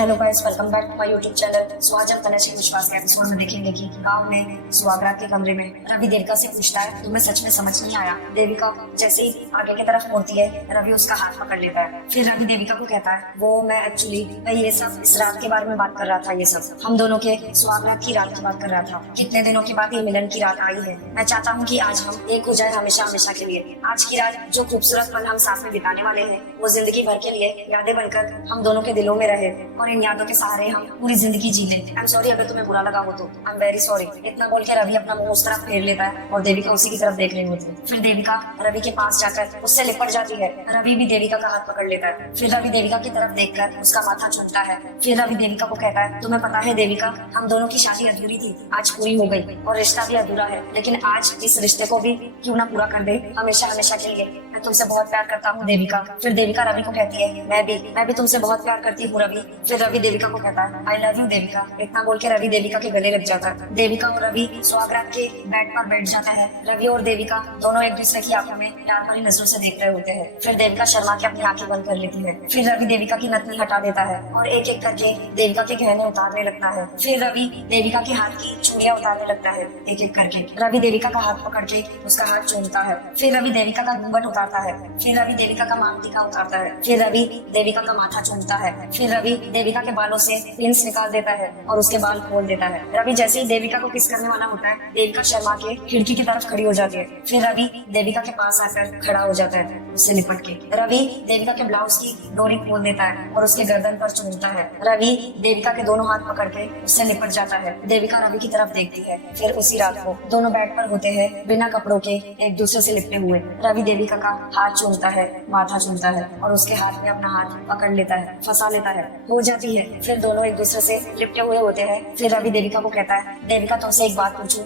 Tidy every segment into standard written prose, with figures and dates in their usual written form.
Hello guys, welcome back to my YouTube channel. So आज हम तनिष्क विश्वास के एपिसोड में देखेंगे कि गांव में सुहागरात के कमरे में रवि देविका से पूछता है, तुम्हें सच में समझ नहीं आया? देविका जैसे ही आगे की तरफ मुड़ती है, रवि उसका हाथ पकड़ लेता है। फिर रवि देविका को कहता है, वो मैं ये सब इस रात के बारे में बात कर रहा था। ये सब हम दोनों के सुहागरात की रात की बात कर रहा था। कितने दिनों के बाद ये मिलन की रात आई है। मैं चाहता हूँ कि आज हम एक हो जाए, हमेशा हमेशा के लिए। आज की रात जो खूबसूरत पल हम साथ में बिताने वाले हैं, वो जिंदगी भर के लिए यादें बनकर हम दोनों के दिलों में रहे और इन यादों के सहारे हम पूरी जिंदगी जी लें। आई एम सॉरी अगर तुम्हें बुरा लगा हो तो। I am very sorry. इतना बोल के रवि अपना मुंह उस तरफ फेर लेता है और देविका उसी की तरफ देख रही होती है। फिर देविका रवि के पास जाकर उससे लिपट जाती है। रवि भी देविका का हाथ पकड़ लेता है। फिर रवि देविका की तरफ देखकर उसका माथा चूमता है। फिर रवि देविका को कहता है, तुम्हें पता है देविका, हम दोनों की शादी अधूरी थी, आज पूरी हो गई और रिश्ता भी अधूरा है, लेकिन आज इस रिश्ते को भी क्यों ना पूरा कर दे, हमेशा हमेशा के लिए। मैं तुमसे बहुत प्यार करता हूँ देविका। फिर देविका रवि को कहती है, मैं भी तुमसे बहुत प्यार करती हूँ रवि। फिर रवि देविका को कहता है, आई लव यू देविका। इतना बोल के रवि देविका के गले लग जाता है। देविका और रवि सुहागरात के बेड पर बैठ जाता है। रवि और देविका दोनों एक दूसरे की आंखों में प्यार भरी नजरों से देख रहे होते हैं। फिर देविका शर्मा के अपनी आंखें बंद कर लेती है। फिर रवि देविका की नथनी हटा देता है और एक एक करके देविका के गहने उतारने लगता है। फिर रवि देविका के हाथ की चूड़ियां उतारने लगता है एक एक करके। रवि देविका का हाथ पकड़ के उसका हाथ चूमता है। फिर रवि देविका का घूंघट उतारता है। फिर रवि देविका का मांग टीका उतारता है। फिर रवि देविका का माथा चूमता है। फिर रवि देविका के बालों से पिंस निकाल देता है और उसके बाल खोल देता है। रवि जैसे ही देविका को किस करने वाला होता है, देविका शर्मा के खिड़की की तरफ खड़ी हो जाती है। फिर रवि देविका के पास आकर खड़ा हो जाता है उससे लिपट के। रवि देविका के ब्लाउज की डोरी खोल देता है और उसके गर्दन पर चूमता है। रवि देविका के दोनों हाथ पकड़ के उससे लिपट जाता है। देविका रवि की तरफ देखती है। फिर उसी रात को दोनों बेड पर होते हैं, बिना कपड़ों के, एक दूसरे से लिपटे हुए। रवि देविका का हाथ चूमता है, माथा चूमता है और उसके हाथ में अपना हाथ पकड़ लेता है, फंसा लेता है। हो जाती है। फिर दोनों एक दूसरे से लिपटे हुए होते हैं। फिर रवि देविका को कहता है, देविका तुमसे एक बात पूछूं?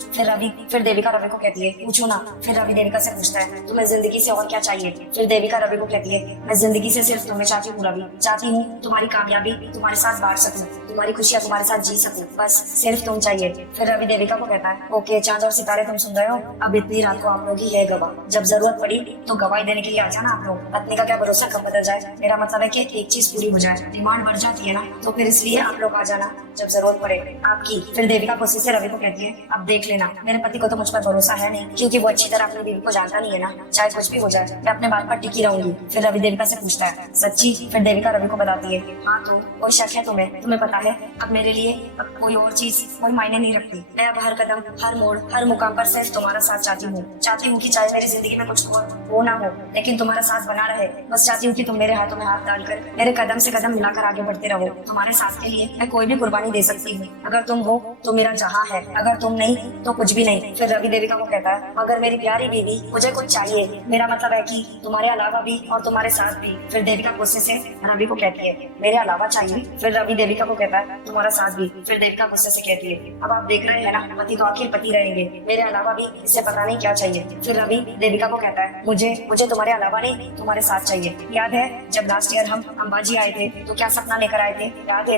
फिर देविका रवि को कहती है, पूछो ना। फिर रवि देविका से पूछता है, तुम्हें जिंदगी से और क्या चाहिए? फिर देविका रवि को कहती है, मैं जिंदगी से सिर्फ तुम्हें चाहती हूँ रवि। चाहती हूँ तुम्हारी कामयाबी तुम्हारे साथ बांट सकूं, तुम्हारी खुशियाँ तुम्हारे साथ जी सकूं, बस सिर्फ तुम चाहिए। फिर रवि देविका को कहता है, ओके चांद और सितारे तुम सुन रहे हो, अब इतनी रात को आप लोग ही है गवाह। जब जरूरत पड़ी तो गवाही देने के लिए आ जाना आप लोग। पत्नी का क्या भरोसा कब बदल जाए। मेरा मतलब है कि एक चीज पूरी हो जाए, डिमांड बढ़ जाती है ना, तो फिर इसलिए आप लोग आ जाना जब जरूरत पड़े आपकी। फिर देविका गुस्से से रवि को कहती है, अब देख लेना, मेरे पति को तो मुझ पर भरोसा है नहीं, क्योंकि वो अच्छी तरह अपनी बीवी को जानता नहीं है ना। चाहे कुछ भी हो जाए, मैं अपने बात पर टिकी रहूंगी। फिर रवि देविका से पूछता है, सच्ची? फिर देविका रवि को बताती है, हाँ तो कोई शक है तुम्हें पता है अब मेरे लिए अब कोई और चीज कोई मायने नहीं रखती। मैं अब हर कदम, हर मोड़, हर मुकाम पर सिर्फ तुम्हारा साथ चाहती हूँ कि चाहे मेरी जिंदगी में कुछ हो ना हो, लेकिन तुम्हारा साथ बना रहे। बस चाहती हूँ कि तुम मेरे हाथों में हाथ डालकर मेरे कदम से कदम मिलाकर आगे बढ़ते रहो। तुम्हारे साथ के लिए मैं कोई भी कुर्बानी दे सकती हूँ। अगर तुम हो तो मेरा जहाँ है, अगर तुम नहीं तो कुछ भी नहीं। फिर रवि देविका को कहता है, मगर मेरी प्यारी बीवी, मुझे कुछ चाहिए। मेरा मतलब है कि तुम्हारे अलावा भी और तुम्हारे साथ भी। फिर देविका गुस्से से रवि को कहती है, मेरे अलावा चाहिए? फिर रवि देविका को कहता है, तुम्हारा साथ भी। फिर देविका गुस्से से कहती है, अब आप देख रहे हैं ना, पति तो आखिर पति रहेंगे, मेरे अलावा भी इससे पता नहीं क्या चाहिए। फिर रवि देविका को कहता है, मुझे तुम्हारे अलावा नहीं, तुम्हारे साथ चाहिए। याद है जब लास्ट ईयर हम अंबाजी आए थे तो क्या सपना लेकर आए थे? याद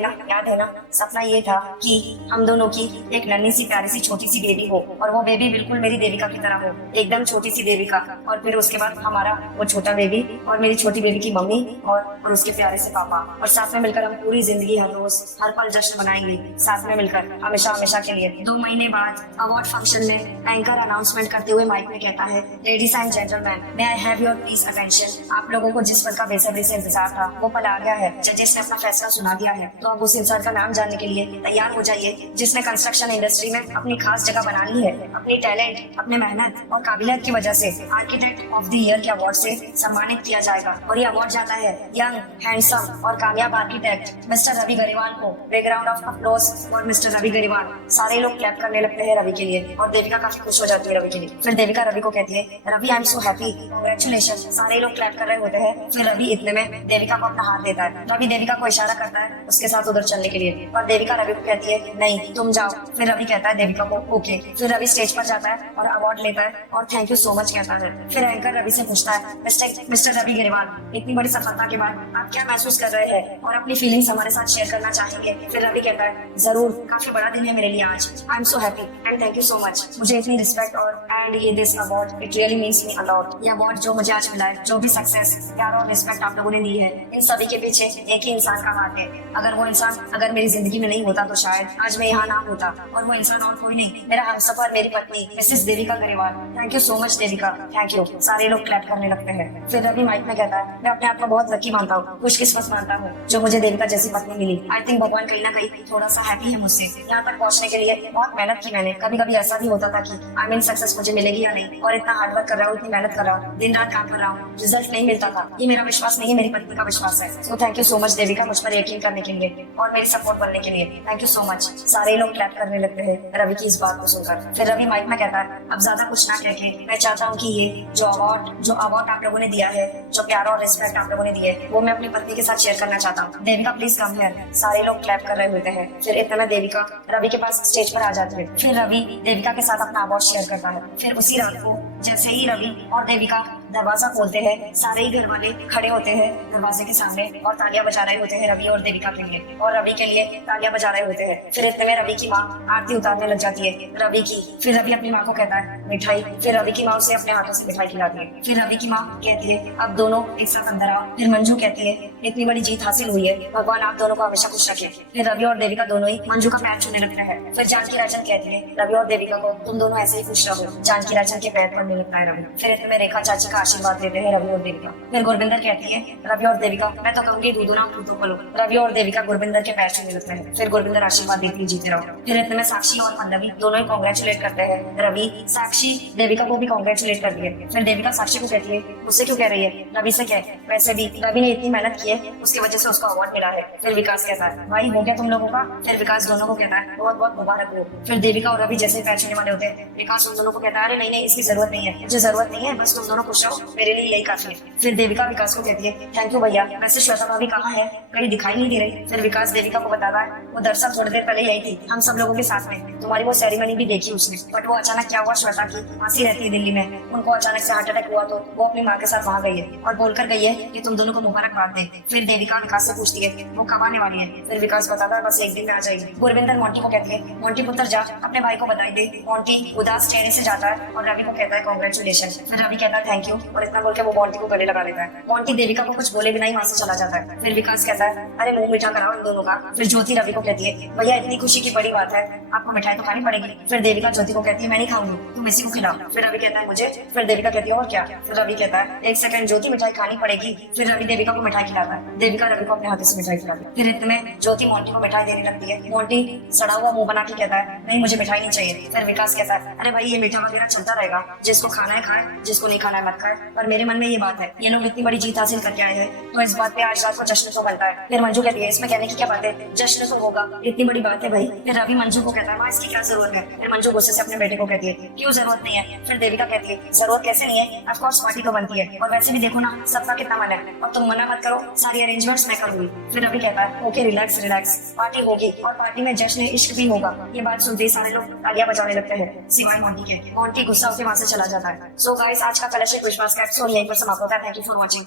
है ना? सपना ये था कि हम दोनों की एक नन्ही सी प्यारी सी छोटी सी बेबी हो, और वो बेबी बिल्कुल मेरी देविका की तरह हो, एकदम छोटी सी देविका। और फिर उसके बाद हमारा वो छोटा बेबी और मेरी छोटी बेबी की मम्मी और उसके प्यारे से पापा, और साथ में मिलकर हम पूरी जिंदगी, हर रोज, हर पल जश्न मनाएंगे साथ में मिलकर, हमेशा हमेशा के लिए। 2 महीने बाद अवार्ड फंक्शन में एंकर अनाउंसमेंट करते हुए माइक में कहता है, ladies and gentleman, may I have your please attention. आप लोगों को जिस पल का बेसब्री से इंतजार था, वो पल आ गया है। जजेस ने अपना फैसला सुना दिया है, तो अब उस इंसान का नाम जानने के लिए तैयार हो जाइए, जिसने कंस्ट्रक्शन इंडस्ट्री में अपनी खास जगह बना ली है, अपनी टैलेंट, अपने मेहनत और काबिलियत की वजह से आर्किटेक्ट ऑफ द ईयर के अवार्ड से सम्मानित किया जाएगा। और ये अवार्ड जाता है यंग, हैंडसम और कामयाब आर्किटेक्ट मिस्टर रवि गरिवाल को। Background of applause for mister Ravi Gariwal. सारे लोग क्लैप करने लगते हैं रवि के लिए और देविका काफी खुश हो जाती है रवि के लिए। फिर देविका रवि को कहती है, Ravi I am so happy, congratulation. सारे लोग क्लैप कर रहे होते हैं। फिर रवि इतने में देविका को अपना हाथ देता है। रवि देविका को इशारा करता है उसके साथ उधर चलने के लिए, और देविका रवि को कहती है, नहीं तुम जाओ। फिर रवि कहता है देविका को, ओके। फिर रवि स्टेज पर जाता है और अवार्ड लेता है और थैंक यू सो मच कहता है। फिर एंकर रवि से पूछता है, मिस्टर रवि गरिवाल, इतनी बड़ी सफलता के बाद आप क्या महसूस कर रहे हैं और अपनी फीलिंग्स हमारे साथ शेयर करना चाहेंगे? फिर रवि कहता है, जरूर, काफी बड़ा दिन है मेरे लिए आज। आई am so happy and thank you so much. मुझे इतनी रिस्पेक्ट और एंड ये this award, it really means me a lot. ये अवार्ड जो मुझे आज मिला है, जो भी सक्सेस, प्यार और रिस्पेक्ट आप लोगों ने दी है, इन सभी के पीछे एक ही इंसान का हाथ है। अगर वो इंसान अगर मेरी जिंदगी में नहीं होता तो शायद आज मैं यहाँ ना होता। और वो इंसान और कोई नहीं, मेरा हमसफर, मेरी पत्नी Mrs Devika Grewal. Thank you so much Devika, thank you. सारे लोग क्लैप करने लगते हैं। फिर रवि माइक में कहता है, मैं अपने आप को बहुत लकी मानता हूँ, खुशकिस्मत मानता हूँ जो मुझे देविका जैसी पत्नी मिली। आई थिंक भगवान कहीं ना कहीं थोड़ा सा हैप्पी है मुझसे। यहाँ तक पहुंचने के लिए बहुत मेहनत की मैंने। कभी कभी ऐसा भी होता था कि आई मीन सक्सेस मुझे मिलेगी या नहीं, और इतना हार्डवर्क कर रहा हूँ, इतनी मेहनत कर रहा हूँ, दिन रात काम कर रहा हूँ, रिजल्ट नहीं मिलता था। ये मेरा विश्वास नहीं है, मेरी पत्नी का विश्वास है। So thank you so much Devika, मुझ पर यकीन करने के लिए और मेरी सपोर्ट बनने के लिए। Thank you so much. सारे लोग क्लैप करने लगते हैं रवि की इस बात को सुनकर। फिर रवि माइक में कहता है, अब ज्यादा कुछ ना कहके मैं चाहता हूँ कि ये जो अवार्ड आप लोगों ने दिया है, जो प्यार और रिस्पेक्ट आप लोगों ने दिए, वो मैं अपनी पत्नी के साथ शेयर करना चाहता हूँ। Devika please come here. सारे लोग क्लैप कर रहे होते हैं। फिर इतने में देविका रवि के पास स्टेज पर आ जाती है। फिर रवि देविका के साथ अपना अवार्ड शेयर करता है। फिर उसी रात को जैसे ही रवि और देविका दरवाजा खोलते हैं, सारे ही घर वाले खड़े होते हैं दरवाजे के सामने और तालियां बजा रहे होते हैं रवि और देविका के लिए, और रवि के लिए तालियां बजा रहे होते हैं। फिर इतने में रवि की माँ आरती उतारने लग जाती है रवि की। फिर रवि अपनी माँ को कहता है मिठाई। फिर रवि की माँ उसे अपने हाथों से मिठाई खिलाती है। फिर रवि की माँ कहती है, अब दोनों एक साथ अंदर आओ। फिर मंजू कहती है, इतनी बड़ी जीत हासिल हुई है, भगवान आप दोनों को हमेशा खुश रखे। फिर रवि और देविका दोनों ही मंजू का पैर छूने लगते हैं। फिर जानकी राजन कहती है रवि और देविका को, तुम दोनों ऐसे ही खुश रहो। जानकी राजन के पैर पड़ने लगता है रवि। फिर इतने में रेखा चाची का आशीर्वाद देते हैं रवि और देविका। फिर गुरबिंदर कहती है, रवि और देविका मैं तो कहूंगी दूधो ना दूधो पलो। रवि और देविका गुरबिंदर के पैर छूने लगते हैं। फिर गुरबिंदर आशीर्वाद देती है, जीते रहो। फिर इतने में साक्षी और पल्लवी दोनों ही कॉन्ग्रेचुलेट करते हैं रवि। साक्षी देविका को भी कॉन्ग्रेचुलेट करती है। फिर देविका साक्षी को कहती है, उससे क्यों कह रही है, रवि से कह, वैसे भी रवि ने इतनी मेहनत की है, उसकी वजह से उसको अवार्ड मिला है। फिर विकास कहता है, भाई हो गया तुम लोगों का। फिर विकास दोनों को कहता है, बहुत बहुत मुबारक हो। फिर देविका और रवि जैसे पैर छूने वाले होते हैं, विकास उन दोनों को कहता है, अरे नहीं इसकी जरूरत नहीं है, मुझे जरूरत नहीं है, बस तुम दोनों खुश रहो, मेरे लिए यही काफी है। फिर देविका विकास को कहती है, थैंक यू भैया, वैसे श्वेता भाभी कहाँ है, कहीं दिखाई नहीं दे रही। फिर विकास देविका को बताता है, वो दरअसल थोड़ी देर पहले यही थी हम सब लोगों के साथ में, तुम्हारी वो सेरेमनी भी देखी उसने, बट वो अचानक क्या हुआ, श्वेता की मासी रहती है दिल्ली में, उनको अचानक से हार्ट अटैक हुआ तो वो अपनी माँ के साथ वहाँ गई है और बोलकर गई है कि तुम दोनों को मुबारकबाद दे। फिर देविका विकास से पूछती है वो कब आने वाली है। फिर विकास बताता है बस एक दिन में आ जाएगी। गुरविंदर मोंटी को कहती है, मोंटी पुत्र जा अपने भाई को बधाई दे। मोंटी उदास चेहरे से जाता है और रवि को कहता है कॉन्ग्रेचुलेशन। फिर रवि कहता है थैंक यू, और इतना बोल के वो मोंटी को गले लगा लेता है। मोंटी देविका को कुछ बोले बिना ही वहाँ से चला जाता है। फिर विकास कहता है, अरे मुंह मीठा कराओ इन दोनों का। फिर ज्योति रवि को कहती है, भैया इतनी खुशी की बड़ी बात है, आपको मिठाई तो खानी पड़ेगी। फिर देविका ज्योति को कहती है, मैं नहीं खाऊंगी, तुम इसी को खिलाओ। फिर रवि कहता है मुझे। फिर देविका कहती है और क्या। फिर रवि कहता है, एक सेकंड ज्योति, मिठाई खानी पड़ेगी। फिर रवि देविका को मिठाई खिलाता है। देविका रवि को अपने हाथों से मिठाई खिलाती है। फिर इतने में ज्योति मोंटी को मिठाई देने लगती है। मोंटी सड़ा हुआ मुंह बना के कहता है, नहीं मुझे मिठाई नहीं चाहिए। फिर विकास कहता है, अरे भाई ये मीठा वगैरह चलता रहेगा, जिसको खाना है खाए, जिसको नहीं खाना है मत खाए, पर मेरे मन में ये बात है, ये लोग इतनी बड़ी जीत हासिल करके आए हैं तो इस बात पे आज रात को जश्न तो बनता है। फिर मंजू कहती है, इसमें कहने की क्या बात है, जश्न तो होगा, इतनी बड़ी बात है भाई। फिर रवि मंजू को कहता है, माँ इसकी क्या जरूरत है। फिर मंजू गुस्से से अपने बेटे को कहती है, क्यों जरूरत नहीं है। फिर देविका कहती है, जरूरत कैसे नहीं है, ऑफ कोर्स पार्टी तो बनती है, और वैसे भी देखो ना सबका कितना मन है, और तुम मना मत करो, सारी अरेंजमेंट्स मैं करूंगी। फिर रवि कहता है, ओके रिलैक्स रिलैक्स, पार्टी होगी और पार्टी में जश्न इश्क भी होगा। ये बात सुनते ही सारे लोग तालियां बजाने लगते हैं सिवाय मोंटी के। मोंटी गुस्सा होकर वहां से चला जाता है। सो गाइस, आज का कलश विश्वास का एपिसोड यहीं पर समाप्त होता है। Thank you for watching.